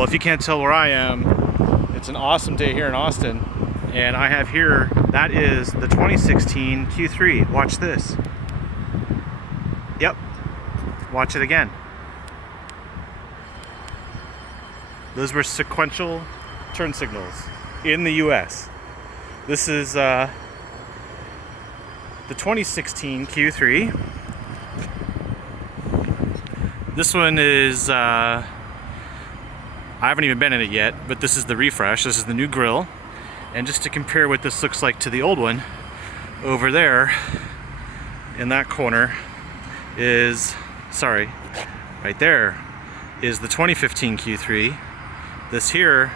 Well, if you can't tell where I am, it's an awesome day here in Austin, and I have here, that is the 2016 Q3. Watch this. Yep, watch it again. Those were sequential turn signals in the US. This is the 2016 Q3. This one is, I haven't even been in it yet, but this is the refresh. This is the new grille. And just to compare what this looks like to the old one, over there in that corner is, right there is the 2015 Q3. This here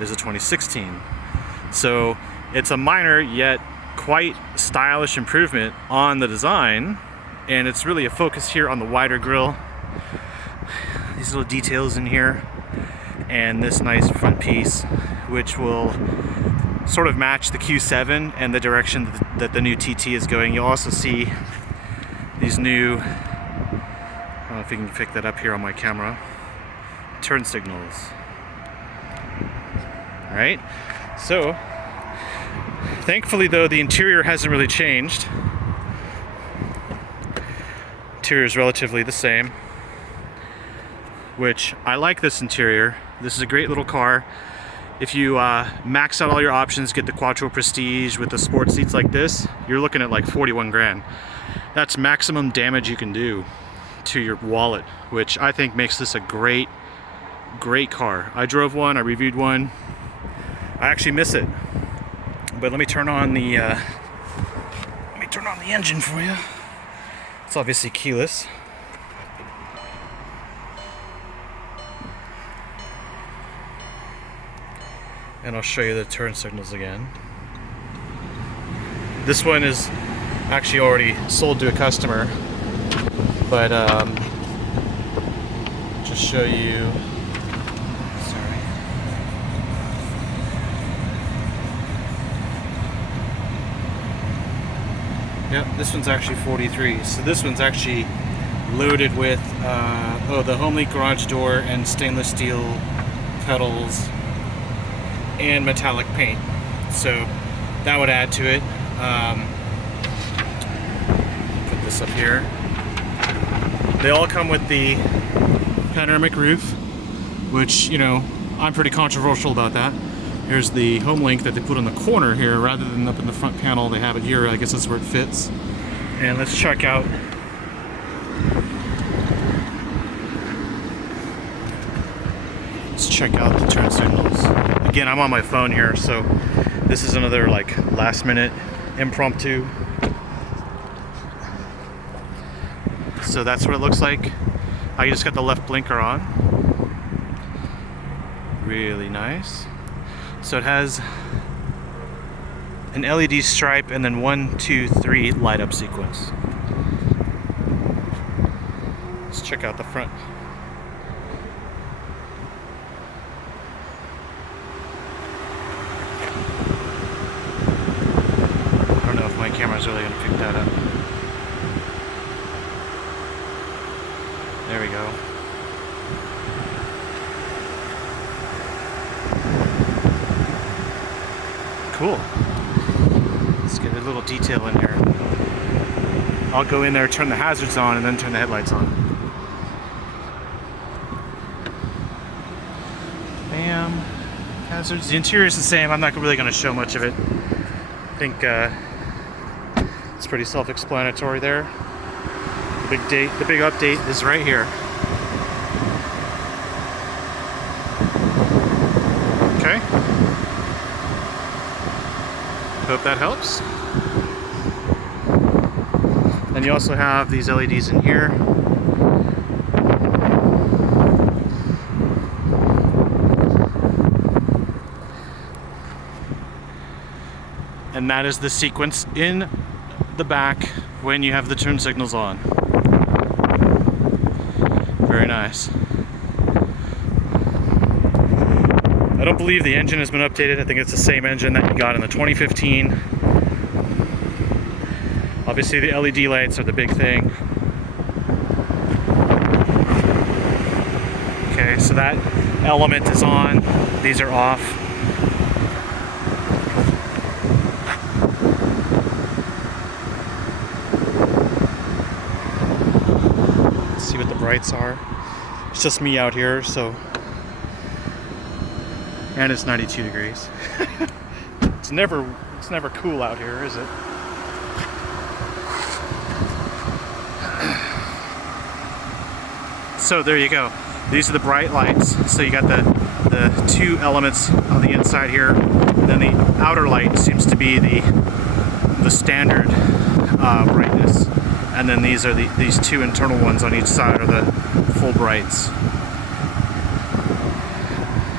is a 2016. So it's a minor yet quite stylish improvement on the design, and it's really a focus here on the wider grille. These little details in here, and this nice front piece, which will sort of match the Q7 and the direction that the new TT is going. You'll also see these new, I don't know if you can pick that up here on my camera, turn signals. All right, so thankfully though, the interior hasn't really changed. Interior is relatively the same, which I like this interior. This is a great little car. If you max out all your options, get the Quattro Prestige with the sports seats like this, you're looking at like 41 grand. That's maximum damage you can do to your wallet, which I think makes this a great car. I drove one, I reviewed one. I actually miss it, but let me turn on the engine for you. It's obviously keyless. And I'll show you the turn signals again. This one is actually already sold to a customer, but just show you. Yep, this one's actually 43. So this one's actually loaded with the home link garage door and stainless steel pedals and metallic paint. So that would add to it. Put this up here. They all come with the panoramic roof, which, you know, I'm pretty controversial about that. Here's the home link that they put on the corner here rather than up in the front panel. They have it here. I guess that's where it fits. And let's check out the turn signals. Again, I'm on my phone here, so this is another like last minute impromptu. So that's what it looks like. I just got the left blinker on. Really nice. So it has an LED stripe and then 1, 2, 3 light up sequence. Let's check out the front. I don't know if my camera's really going to pick that up. There we go. Cool. Let's get a little detail in here. I'll go in there, turn the hazards on, and then turn the headlights on. Bam. Hazards. The interior is the same. I'm not really going to show much of it. I think it's pretty self-explanatory there. The big update is right here. Okay. Hope that helps. Then you also have these LEDs in here. And that is the sequence in the back when you have the turn signals on. Very nice. I don't believe the engine has been updated. I think it's the same engine that you got in the 2015. Obviously the LED lights are the big thing. Okay, so that element is on, these are off. Let's see what the brights are. It's just me out here, so, and it's 92 degrees. It's never cool out here, is it? So there you go. These are the bright lights. So you got the two elements on the inside here, and then the outer light seems to be the standard brightness, and then these are these two internal ones on each side are the full brights.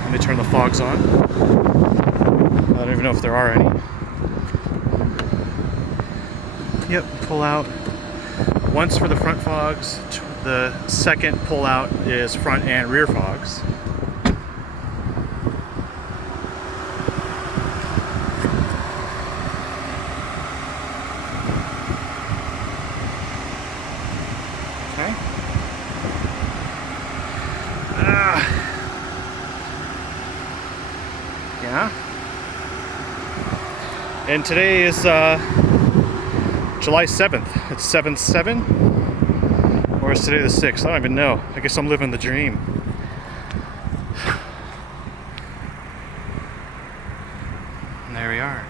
Let me turn the fogs on. I don't even know if there are any. Yep, pull out. Once for the front fogs. The second pull out is front and rear fogs. Okay. Yeah. And today is July 7th. It's 7/7. Or is today the 6th? I don't even know. I guess I'm living the dream. And there we are.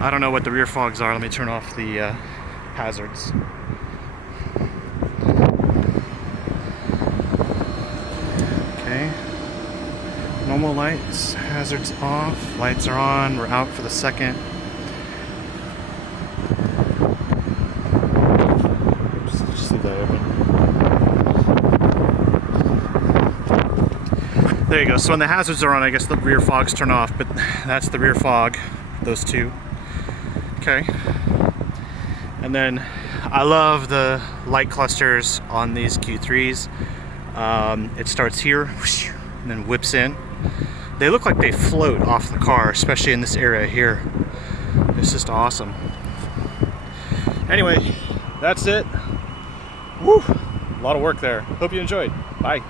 I don't know what the rear fogs are. Let me turn off the hazards. Okay. Normal lights, hazards off, lights are on, we're out for the second. Just leave that open. There you go. So when the hazards are on, I guess the rear fogs turn off, but that's the rear fog, those two. Okay. And then I love the light clusters on these Q3s. It starts here and then whips in. They look like they float off the car, especially in this area here. It's just awesome. Anyway, that's it. Woo! A lot of work there. Hope you enjoyed. Bye.